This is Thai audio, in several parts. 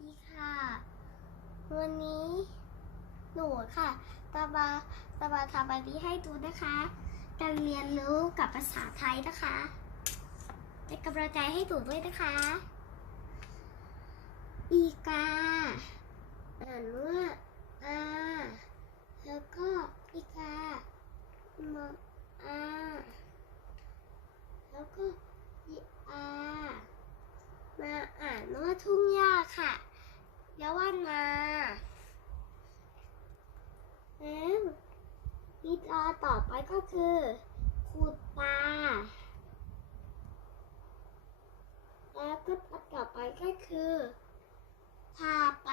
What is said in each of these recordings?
ดีค่ะ วันนี้หนูค่ะจะมาจะมาทำอันนี้ให้ดูนะคะการเรียนรู้กับภาษาไทยนะคะเป็นกำลังใจให้หนูด้วยนะคะ อีกาอ่านว่าอาแล้วก็อีกามออาแล้วก็อีอามาอ่านว่าทุ่งหญ้าค่ะ แล้วว่านาแล้วอีกาต่อไปก็คือขุดตาแล้วก็ต่อไปก็คือพาไป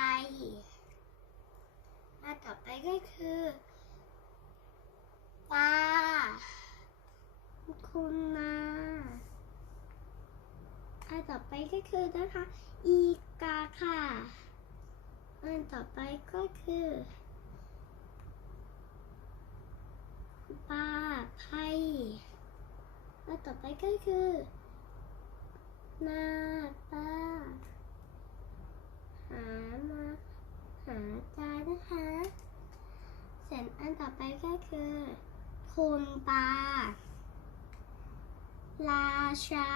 มาต่อไปก็คือปลาคุณนาอันต่อไปก็คือนะคะ อีกาค่ะ อันต่อไปก็คือปลาไผ่อันต่อไปก็คือนาตาหามาหาจานะคะเสร็จอันต่อไปก็คือคุณตาราชา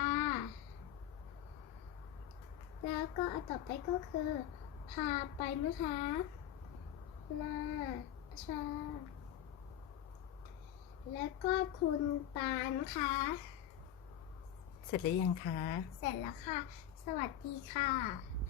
แล้วก็อันต่อไปก็คือ พาไปนะคะราชาแล้วก็คุณตานะคะ เสร็จหรือยังคะ เสร็จแล้วค่ะ สวัสดีค่ะ